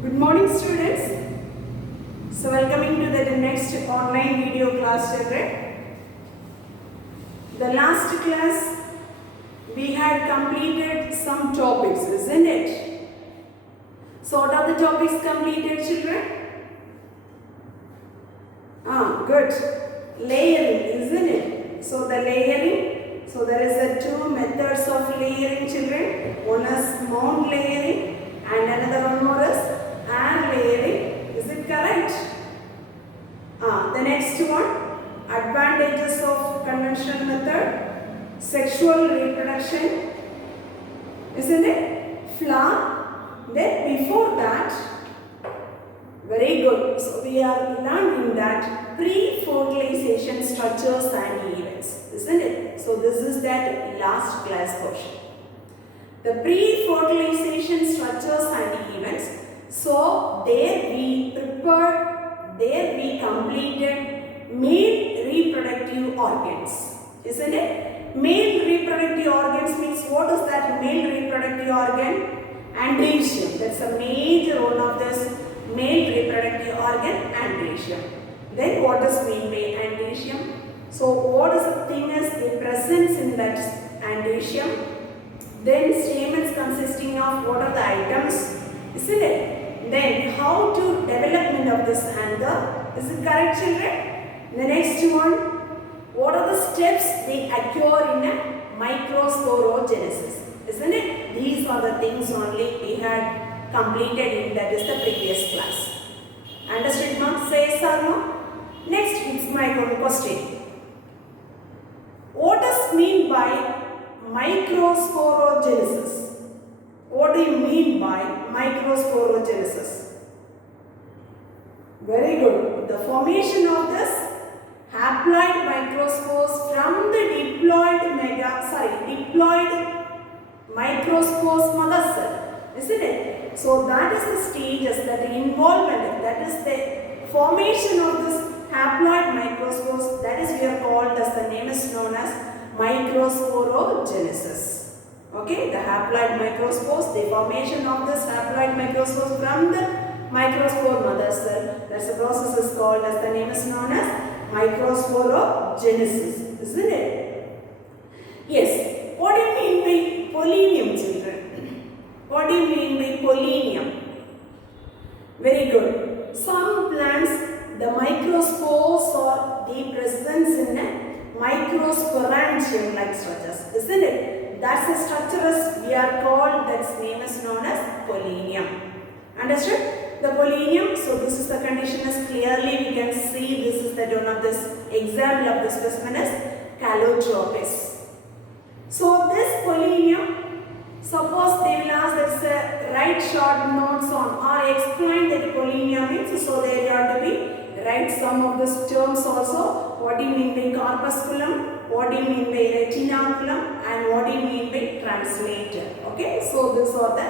Good morning, students. So welcoming to the next online video class children. The last class we had completed some topics, isn't it? So what are the topics completed, children? Good. Layering, isn't it? So the layering, so there is the two methods of layering, children. One is mound layering and another one more is air layering. Is it correct? The next one, advantages of conventional method, sexual reproduction, isn't it? Flower. Then before that, very good. So we are learning that pre-fertilization structures and events, isn't it? So this is that last class portion. The pre-fertilization structures and events. So there we completed male reproductive organs, isn't it? Male reproductive organs means what is that male reproductive organ? Androecium. That's a major role of this male reproductive organ, androecium. Then what is mean by androecium? So what is the thing is the presence in that androecium. Then stamens consisting of what are the items, isn't it? Then how to development of this anther, is it correct, children? The next one, what are the steps they occur in a microsporogenesis, isn't it? These are the things only we had completed in that is the previous class. Understood, ma'am? Say yes or no? Next, it's my question. What does mean by microsporogenesis? What do you mean by microsporogenesis? Very good. The formation of this haploid microspores from the diploid microspores mother cell, isn't it? So that is the stages, that the involvement, that is the formation of this haploid microspores, that is we are called as, the name is known as microsporogenesis. Okay, the haploid microspores, the formation of this haploid microspores from the microspore mother cell, that's the process is called as, the name is known as microsporogenesis, isn't it? Yes. What do you mean by polonium, children? What do you mean by polonium? Very good. Some plants, the microspores or the presence in a microsporangium like structures, isn't it? That's the structure we are called, that's name is known as polonium. Understood? The polonium, so this is the condition is clearly we can see this is the one of this example of the specimen is calotropis. So this polonium, suppose they will ask that's a write short notes on or explain that polonium means, so they have to be write some of these terms also. What do you mean by corpusculum? What do you mean by retinaculum? And what do you mean by translator? Okay, so these are the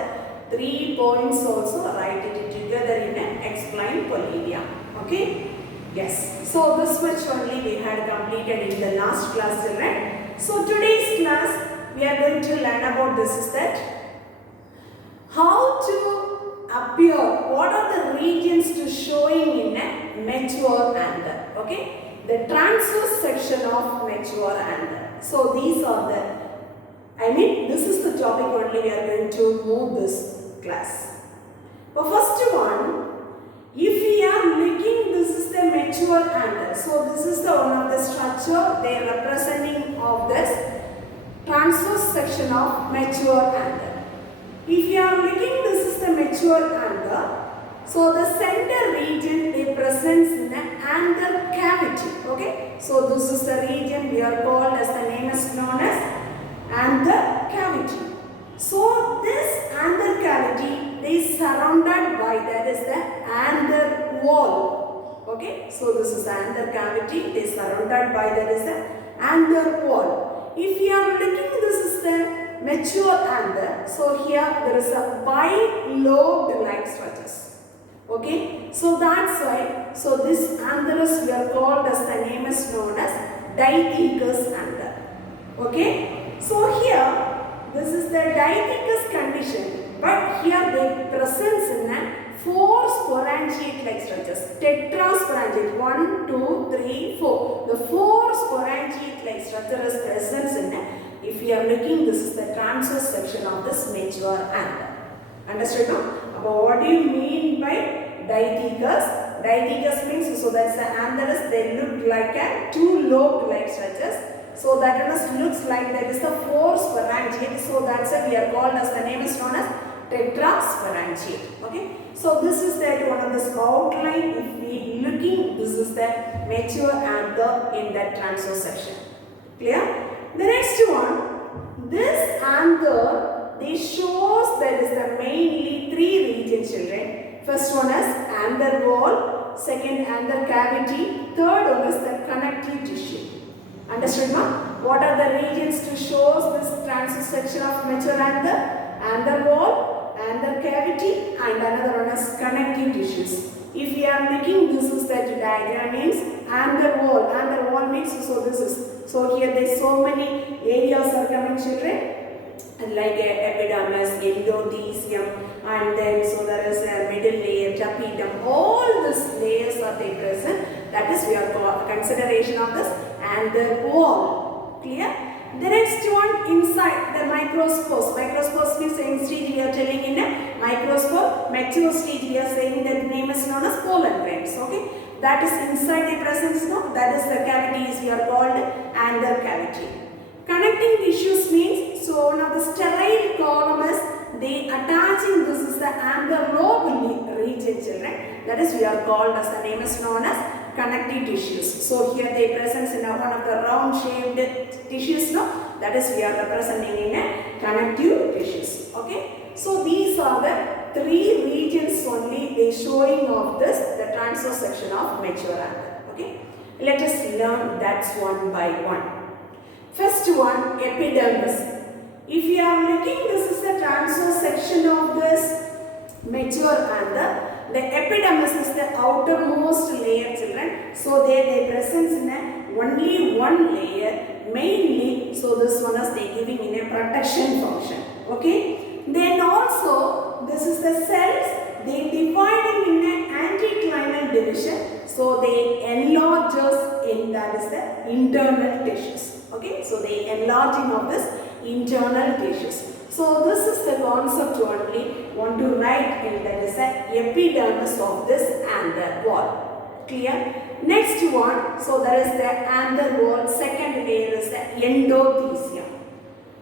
3 points also. Write it together in an explain polonium. Okay, yes. So this much only we had completed in the last class, children. So today's class we are going to learn about this is that how to appear, what are the regions to showing in a mature anther. Okay. The transverse section of mature anther. So these are this is the topic only we are going to move this class. The first one, if we are looking, this is the mature anther. So this is the one of the structure they are representing of this transverse section of mature anther. If you are looking, this is the mature anther. So the center region they presents in the anther cavity. Okay. So this is the region we are called as, the name is known as anther cavity. So this anther cavity is surrounded by, that is the anther wall. Okay. So this is the anther cavity is surrounded by, that is the anther wall. If you are looking, this is the mature anther. So here there is a bilobed like structures. Okay, so that's why, so this antherus we are called as, the name is known as dithecous anther. Okay, so here this is the dithecous condition, but here they presence in a 4 tetrasporangiate. 1, 2, 3, 4. The 4 sporangiate-like structure is present in it. If you are looking, this is the transverse section of this mature anther. Understood now? What do you mean by dithecous? Dithecous means, so that's the antherus, they look like a 2 lobed like structures. So that one looks like that is the 4 sporangiate. So that's why we are called as, the name is known as tetrasporangiate. Okay. So this is that one of this outline. If we looking, this is the mature anther in that transverse section. Clear? The next one, this anther, they shows there is the mainly 3 regions, children. First one is anther wall, second anther cavity, third one is the connective tissue. Understood now? What are the regions to show this transverse section of mature anther? Anther wall, anther cavity, and another one is connective tissues. If we are looking, this is that diagram means anther wall. Anther wall means, so this is, so here there is so many areas are coming, children, like epidermis, endothelium, and then so there is a middle layer, tapetum. All these layers are they present. That is we are consideration of this anther wall. Clear? The next one, inside the microspores. Microspores means in stage we are telling in a microspore. Mature stage we are saying that the name is known as pollen grains. Okay, that is inside the presence. No, that is the cavities we are called anther cavity. Connecting tissues means, so one of the sterile column is they attaching, this is the anther lobe region, children. That is we are called as, the name is known as connective tissues. So here they present in one of the round shaped tissues, no? That is we are representing in a connective tissues. Okay. So these are the 3 regions only they showing of this, the transverse section of mature anther. Okay. Let us learn that one by one. First one, epidermis. If you are looking, this is the transverse section of this mature anther. The epidermis is the outermost layer, children. So they present in a only one layer, mainly. So this one is they giving in a protection function. Okay. Then also this is the cells. They dividing in an anticlinal division. So they enlarge us in, that is the internal tissues. Okay, so they enlarging of this internal tissues. So this is the concept only want to write in, that is the epidermis of this anther wall. Clear? Next one, so there is the anther wall. Second layer is the endothelium.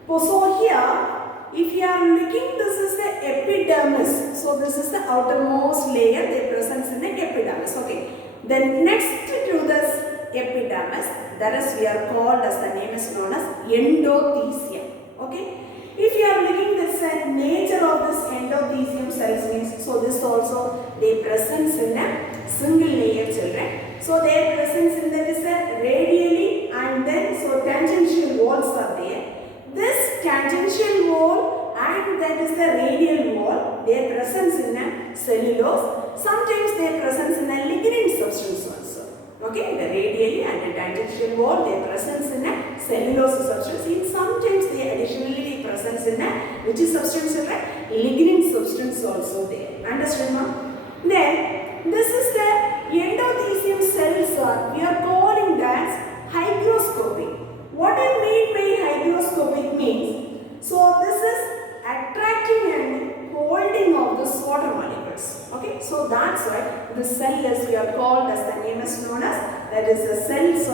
So here, if you are looking, this is the epidermis. So this is the outermost layer they present in the epidermis. Okay. Then next to this epidermis, that is we are called as, the name is known as endothelium. Okay. If you are looking at the nature of this endothelium cells means, so this also they present in a single layer, children. So their presence in there is a radially, and then so tangential walls are there. This tangential wall and that is the radial wall, their presence in a cellulose. Sometimes their presence in a lignin substance also. Okay, the radially and the tangential wall, their presence in a cellulose substance. And sometimes they additionally presence in a which is substance, right? Lignin substance also there. Understand, ma'am? Then this is the endothelium cells. We are calling that hygroscopic. What I mean by hygroscopic means, so this is attracting and holding of the water molecules. Okay, so that's why the cell is we are called as, the name is known as, that is the cells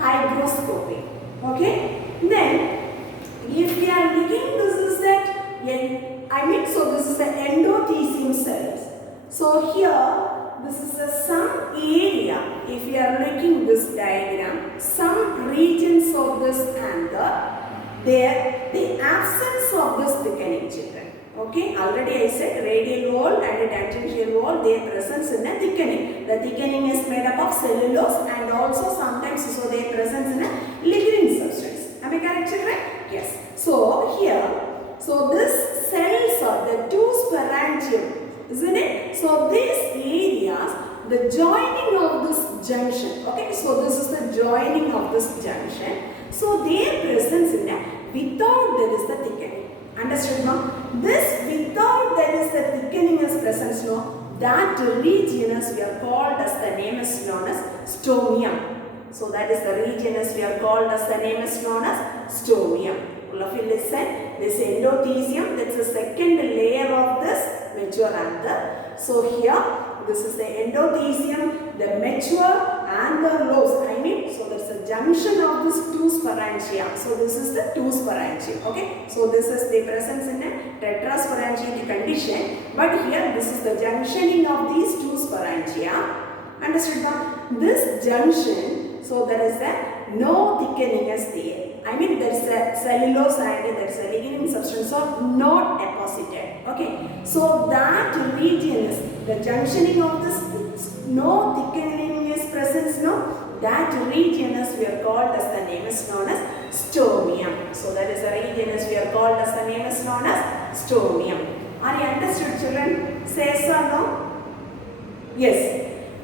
hygroscopic. Okay, then if we are looking, this is that so this is the endothelium cells. So here this is some area. If we are looking this diagram, some regions of this anther, there the absence of this thickening, children. Okay, already I said radial wall and tangential wall, their presence in a thickening. The thickening is made up of cellulose and also sometimes so their presence in a lignin substance. Am I correct, children? Yes. So here, so this cells are the 2 sporangium, isn't it? So these areas, the joining of this junction. Okay, so this is the joining of this junction. So their presence in a without there is the thickening. Understood, no? This without there is the thickening is presence, no? that region is we are called as the name is known as stomium. So that is the region is we are called as the name is known as stomium. All of you listen. This endothelium, that's the second layer of this mature anther. So here, this is the endothelium, the mature anther lobes. So that's the junction of this two sporangia. So this is the two sporangia. Okay. So this is the presence in a tetrasporangiate condition. But here, this is the junctioning of these two sporangia. Understood now? This junction, so there is a no thickening is there. There is a cellulose and there is a lignin substance are not deposited. Okay. So that region is the junctioning of this no thickening is present. No. That region is we are called as the name is known as stomium. So that is the region is we are called as the name is known as stomium. Are you understood, children? Say yes or no? Yes.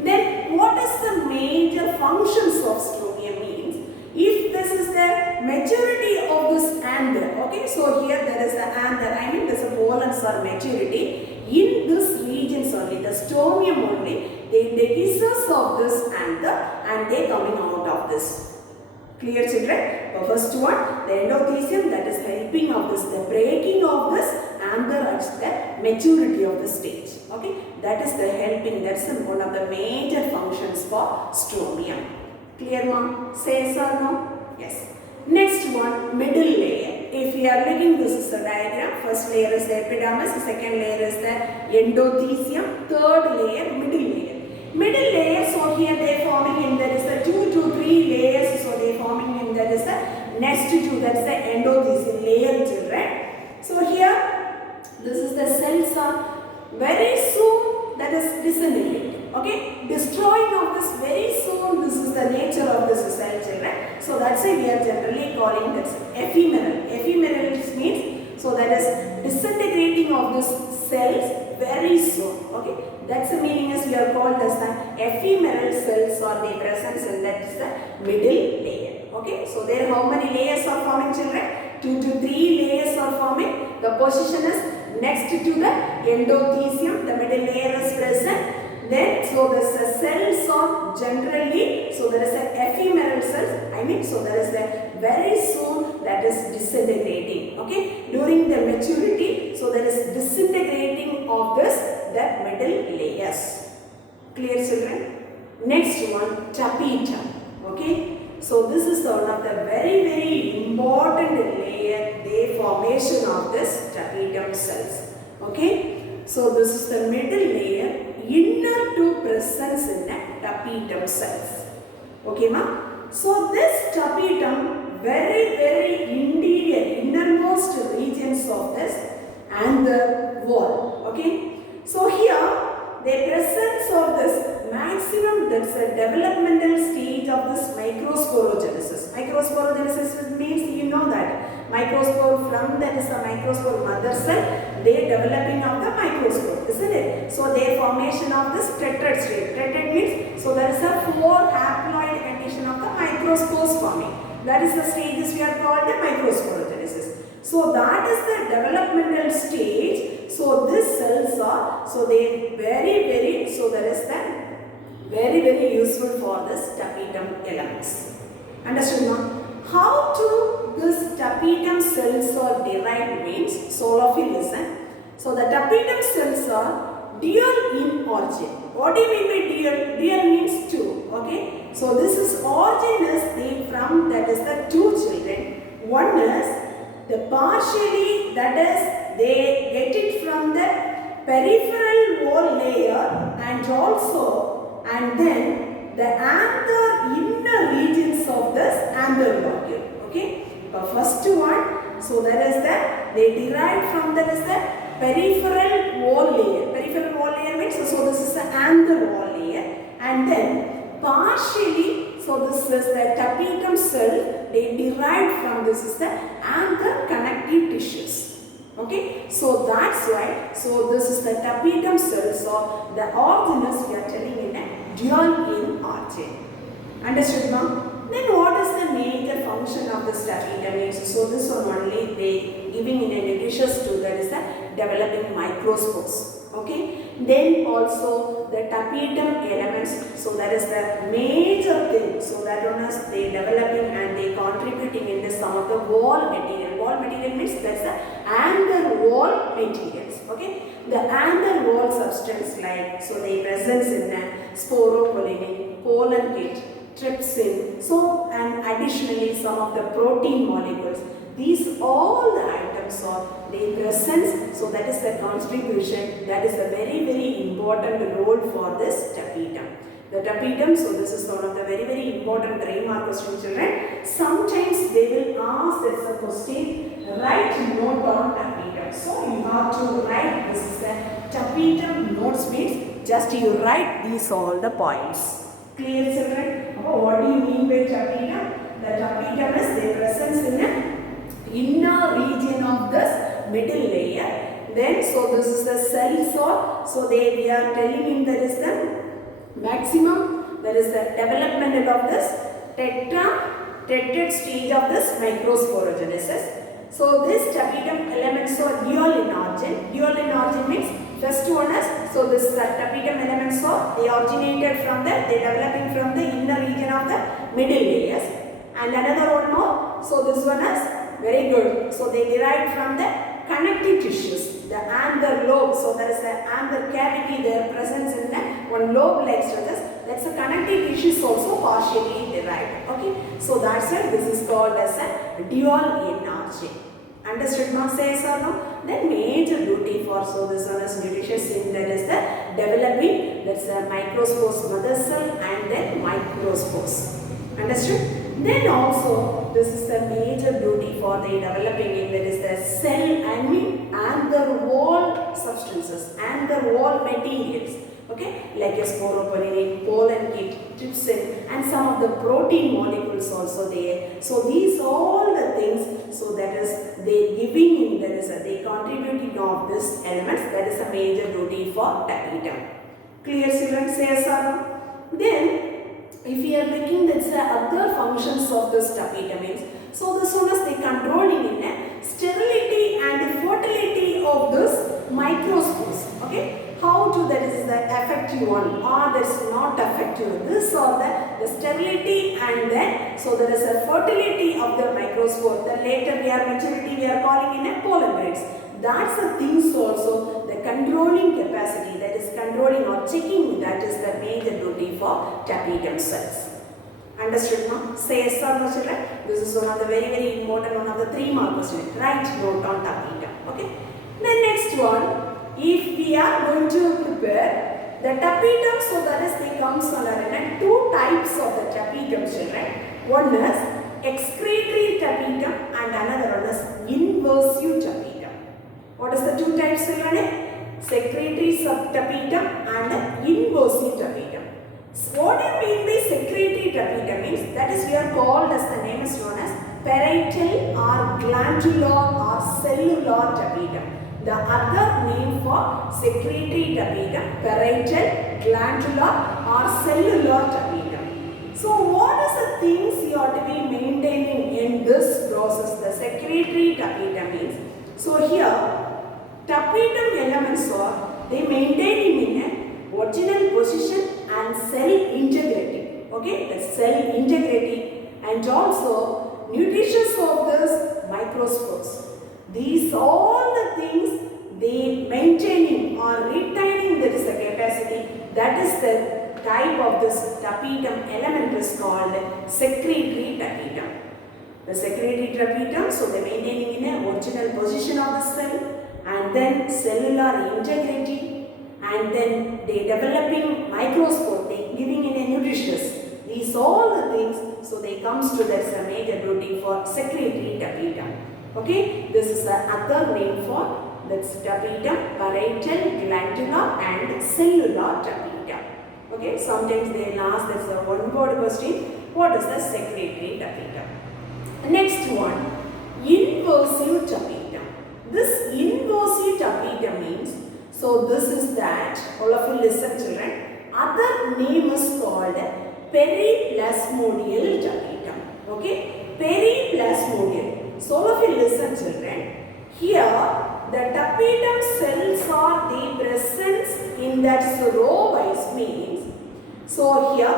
Then what is the major functions of stomium means? If this is the maturity of this anther, okay, so here there is the anther, there is a pollens or maturity. In this regions only, the stomium only, the dehiscence of this anther and they coming out of this. Clear, children? The first one, the endothelium, that is helping of this, the breaking of this anther at the maturity of the stage. Okay, that is the helping, that's one of the major functions for stomium. Clear, ma? Say yes or no? Yes. Next one, middle layer. If we are looking, this is a diagram. First layer is the epidermis, second layer is the endothelium, third layer, middle layer. Middle layer, so here they forming in there is the 2 to 3 layers, so they forming in there is the next to that's the endothelium layer, children. So here, this is the cells are very soon that is disintegrating. Okay, destroying of this very soon, this is the nature of this cell, children. So that's why we are generally calling this ephemeral. Ephemeral means, so that is disintegrating of this cells very soon. Okay, that's the meaning is we are called as the ephemeral cells or the presence in that is the middle layer. Okay, so there how many layers are forming, children? 2 to 3 layers are forming. The position is next to the endothelium, the middle layer is present. Then, so the cells are generally, so there is a ephemeral cells, so there is a very soon that is disintegrating. Okay, during the maturity, so there is disintegrating of this, the middle layers. Clear, children? Next one, tapetum. Okay, so this is one of the very important layer, the formation of this tapetum cells. Okay, so this is the middle layer, inner to presence in the tapetum cells. Okay, ma? So this tapetum, very interior, innermost regions of this anther wall. Okay, so here the presence of this maximum, that's a developmental stage of this microsporogenesis. Microsporogenesis means you know that microspore from that is a microspore mother cell, they developing of the microspore, isn't it? So their formation of this tetrad state. Tetrad means, so there is a 4 haploid condition of the microspores forming. That is the stages we are called the microsporogenesis. So that is the developmental stage. So these cells are, so they very, so there is the very useful for this tapetum elements. Understood now? How to this tapetum cells are derived means, so all of you listen. So the tapetum cells are dual in origin. What do you mean by dual? Dual means 2. Okay. So this is origin is from that is the 2 children. One is the partially that is they get it from the peripheral wall layer and then the anther inner regions of this anther lobule. Okay. The first one, so that is the they derive from that is the peripheral wall layer. Peripheral wall layer means, so this is the anther wall layer, and then partially, so this is the tapetum cell, they derived from this is the anther connective tissues. Okay, so that's why, so this is the tapetum cell, so the organelles we are telling in a dual in origin. Understood, ma'am? Then what is the major function of this tapetum? So this one only they giving in a nutritious tool, that is the developing microspores. Okay, then also the tapetum elements, so that is the major thing, so that one is they developing and they contributing in the some of the wall material. Wall material means that's the anther wall materials. Okay, the anther wall substance like, so they presence in the sporopollenin, pollen kit, trypsin, so and additionally some of the protein molecules. These all the items are they presence, so that is the contribution, that is a very important role for this tapetum. The tapetum, so this is one of the very important 3-mark question, children. Sometimes they will ask as a question, write note on tapetum. So you have to write, this is the tapetum notes means just you write these all the points. Clear, children? What do you mean by tapetum? The tapetum is the presence in the inner region of this middle layer. Then, so this is the cell, so we are telling him there is the maximum, there is the development of this tetrad stage of this microsporogenesis. So this tapetum elements are dual in origin. Dual in origin means first one is, so this tapetum elements are they originated from the, they developing from the inner region of the middle layers. And another one more, so this one is very good. So they derived from the connective tissues, the anther lobe. So there is an anther cavity there presence in the one lobe like structures. That's a connective tissues also partially derived. Okay. So that's why this is called as a dual in origin. Understood, ma? Say yes or no? Then major duty for, so this one is nutritious in that is the developing, that's a microspores mother cell and then microspores. Understood? Then also this is the major duty for the developing in that is the cell and the wall substances and the wall materials. Okay, like a sporopollenin, pollen kit, trypsin and some of the protein molecules also there. So these all the things, so that is they giving in, that is they contributing of this elements, that is a major duty for tapetum. Clear, children? Say yes or no? Then if we are looking, that's the other functions of this tapetum means, so this one is the controlling in a sterility and fertility of this microspores. Okay, how to that is the effective one or that's not effective. This or the sterility and then, so there is a fertility of the microspore. The later we are maturity we are calling in a pollen grains. That's the things also, the controlling capacity, that is controlling or checking, that is the major duty for tapetum cells. Understood now? Say yes or no, children? This is one of the very important, one of the 3-mark questions. Write note on tapetum. Okay. The next one, if we are going to prepare the tapetum, so that is they comes under 2 types of the tapetum, children. One is excretory tapetum and another one is invasive tapetum. What is the 2 types, children? Secretory subtapetum and invasive tapetum. So what do you mean by secretory tapetum means? That is we are called as the name is known as parietal or glandular or cellular tapetum. The other name for secretory tapetum, parietal, glandular or cellular tapetum. So what is the things you are to be maintaining in this process, the secretory tapetum means? So here tapetum elements are they maintaining in a original position and cell integrity. Okay, the cell integrity and also nutritious of this microspores. These all the things they maintaining or retaining, there is a capacity, that is the type of this tapetum element is called secretory tapetum. The secretory tapetum, so they maintaining in a original position of the cell and then cellular integrity and then they developing microspore, they giving in a nutritious. These all the things, so they comes to that's a major duty for secretory tapetum. Okay, this is the other name for that's tapetum, parietal, glandular and cellular tapetum. Okay, sometimes they will ask that's a one-word question. What is the secretory tapetum? Next one, invasive tapetum. This invasive tapetum means, so this is that, all of you listen, children. Other name is called periplasmodial tapetum. Okay, periplasmodial. So all of you listen, children. Here the tapetum cells are the presence in that row wise means, so here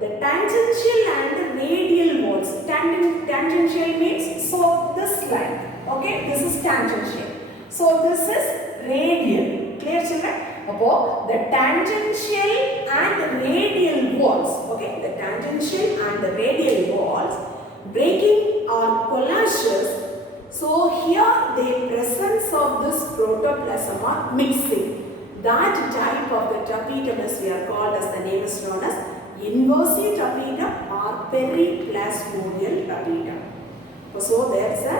the tangential and radial walls. Tangential means, so this line, okay, this is tangential. So this is radial. Clear children? Above the tangential and radial walls, okay, the tangential and the radial walls breaking or collages. So here the presence of this protoplasm are mixing. That type of the tapetum is we are called as, the name is known as invasive tapetum or periplasmodial tapetum. So there is a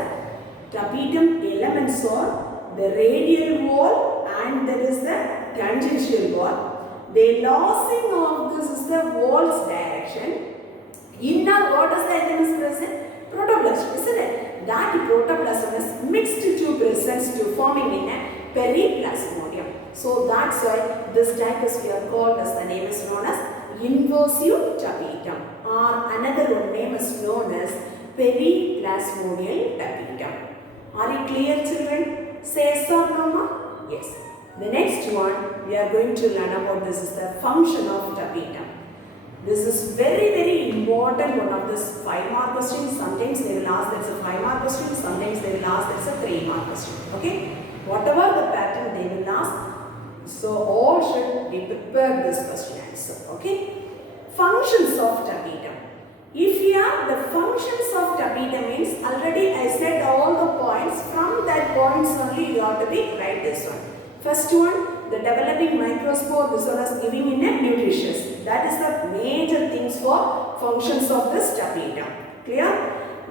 tapetum elements are the radial wall and there is the tangential wall. The losing of this is the wall's direction. Inner, what is the element present? Protoplasm, isn't it? That protoplasm is mixed to presence to forming in a periplasmodium. So that's why this type is we are called as, the name is known as invasive tapetum, or another one name is known as periplasmodial tapetum. Are you clear children? Say yes or no, ma? Yes. The next one we are going to learn about, this is the function of tapetum. This is very important, one of this 5-mark question. Sometimes they will ask that's a 5-mark question, sometimes they will ask that's a 3-mark question. Okay? Whatever the pattern they will ask, so all should be prepared this question answer. Okay? Functions of tapetum. If here the functions of tapetum means, already I said all the points, from that points only you have to be write this one. First one, the developing microspore, this one is giving in a nutritious. That is the major things for functions of this tapetum. Clear?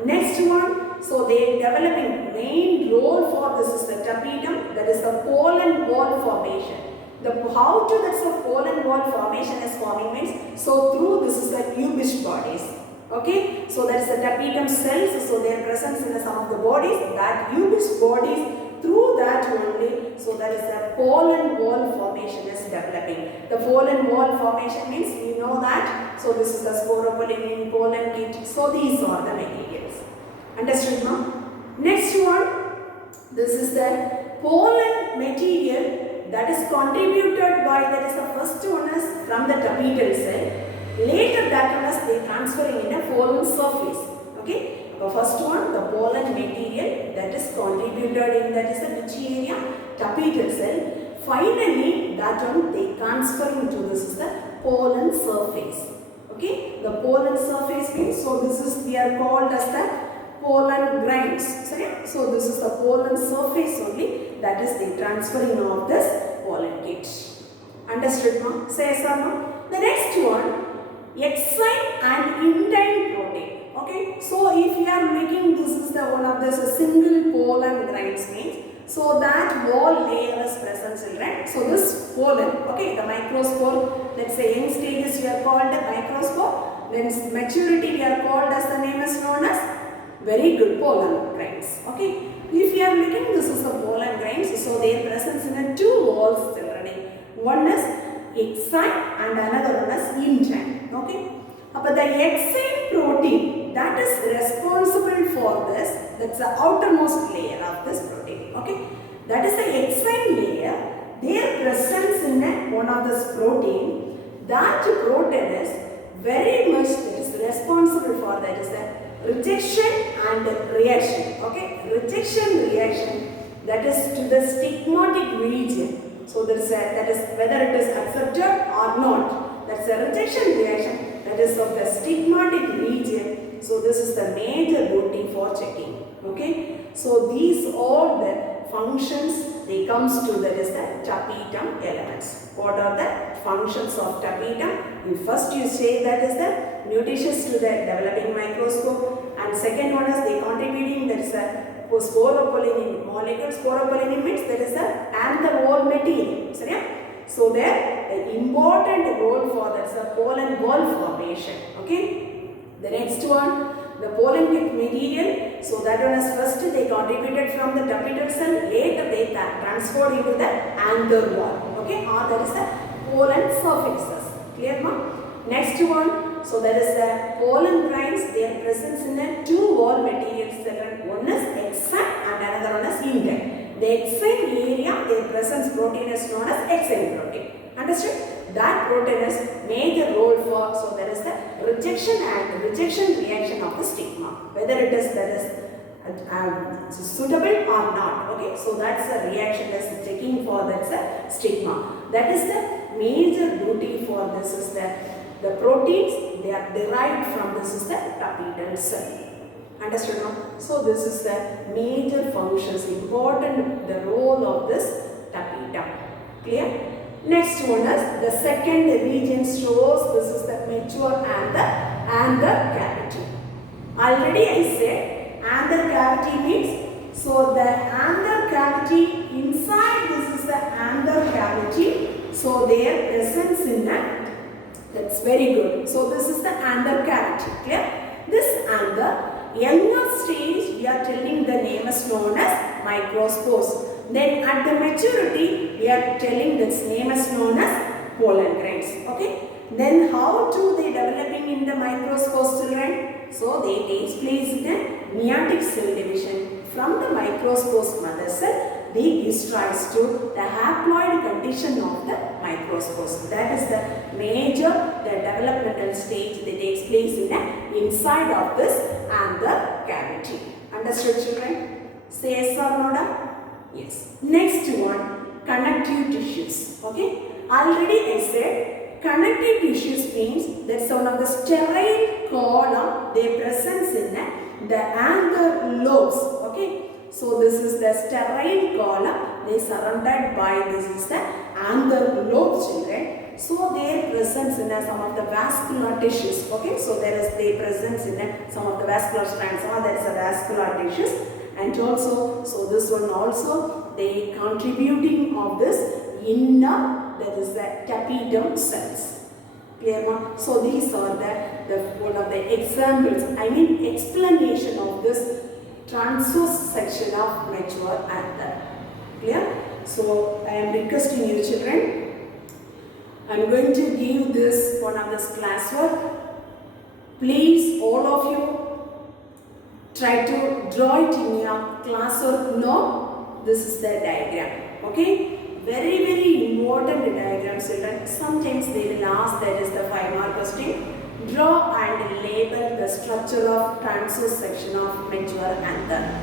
Next one, so they developing main role for this is the tapetum, that is the pollen wall formation. The how to that's the pollen wall formation is forming means, so through this is the cubish bodies. Okay, so that is the tapetum cells, so their presence in some of the bodies, that cubish bodies, through that only, so that is the pollen wall formation is developing. The pollen wall formation means, we know that, so this is the sporopollen, pollen kit, so these are the materials. Understood, ma'am? Next one, this is the pollen material that is contributed by, that is the first one is from the tapetal cell. Later that one is they transferring in a pollen surface. Okay. The first one, the pollen material that is contributed in, that is the which area? Tapetal cell. Finally, that one they transferring to, this is the pollen surface. Okay. The pollen surface means, so this is we are called as the pollen grains. So this is the pollen surface only, that is the transferring of this pollen kit. Understood, ma'am? Say yes or no? The next one, XII and indine protein. Okay, so if you are making, this is the one of this a single pollen grains means, so that wall layer is present, children. So this pollen, okay, the microspore, let's say in stages we are called the microspore, then maturity we are called as, the name is known as very good pollen grains. Okay, if you are making, this is the pollen grains, so their presence in a 2 walls, children. One is XI and another one is indine. Okay, but the XI protein that is responsible for this, that's the outermost layer of this protein. Okay, that is the XI layer. Their presence in one of this protein, that protein is very much is responsible for, that is the rejection and reaction. Okay, rejection reaction, that is to the stigmatic region. So that is whether it is accepted or not. That's a rejection reaction, that is of the stigmatic region. So this is the major routine for checking. Okay. So these all the functions, they comes to, that is the tapetum elements. What are the functions of tapetum? First you say that is the nutritious to the developing microscope, and second one is they contributing, that is the sporopollen molecule. Sporopollen means that is the anther wall material. So there the important role for, that's the pollen wall formation. Okay. The next one, the pollen kit material. So that one is first they contributed from the tapetal cell, later they transferred into the anther wall. Okay, or that is the pollen surfaces. Clear, ma? Next one, so that is the pollen grains, their presence in a 2 wall materials. One is XI and another one is indine. The XII area, their presence protein is known as XII protein. Understood? That protein is major role for, so there is the rejection and rejection reaction of the stigma, whether it is that is suitable or not. Okay, so that's the reaction that's checking for, that's a stigma. That is the major duty for this is that the proteins, they are derived from this is the tapetal cell. Understood now? So this is the major functions, important the role of this tapetum. Clear? Next one is the second region shows this is the mature anther cavity. Already I said anther cavity means, so the anther cavity, inside this is the anther cavity, so their presence in that, that's very good. So this is the anther cavity. Clear? This anther, younger stage, we are telling the name is known as microspores. Then at the maturity, we are telling this name is known as pollen grains. Okay. Then how do they developing in the microspores, children? So they takes place in a meiotic cell division. From the microspores mother cell, they gives rise to the haploid condition of the microspores. That is the major, the developmental stage that takes place in the inside of this anther cavity. Understood, children? Say yes or no? Yes. Next one, connective tissues. Okay. Already I said connective tissues means that's one of the sterile column, they presence in the anther lobes. Okay. So this is the sterile column, they surrounded by this is the anther lobes, children. So their presence in some of the vascular tissues. Okay. So there is their presence in some of the vascular strands, or there is a vascular tissues. And also, so this one also, they contributing of this inner, that is the tapetum cells. Clear ma? So these are the one of the examples, I mean explanation of this transverse section of mature anther. Clear? So I am requesting you, children, I am going to give this one of this classwork. Please, all of you, try to draw it in your classwork note. This is the diagram. Okay? Very, very important diagram, children. Sometimes they will ask, that is the 5-mark question. Draw and label the structure of transverse section of mature anther.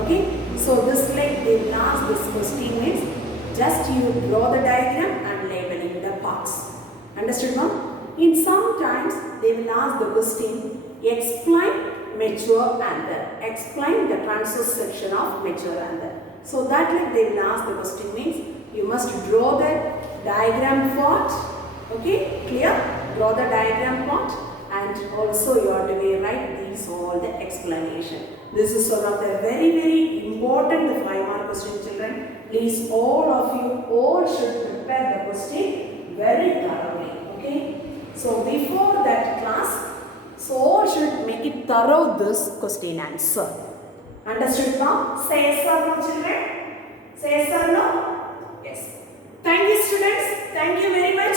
Okay? So this like they will ask this question means just you draw the diagram and labeling the parts. Understood, ma'am? In some times they will ask the question, explain mature anther. Explain the transverse section of mature anther. So that like they will ask the question means you must draw the diagram part. Okay, clear? Draw the diagram part and also you have to write these all the explanation. This is one of the very, very important 5-mark question, children. Please, all of you all should prepare the question very thoroughly. Okay. So before that class, so all should make it thorough this question answer. Understood now? Say yes or no, children? Say yes or no? Yes. Thank you, students. Thank you very much.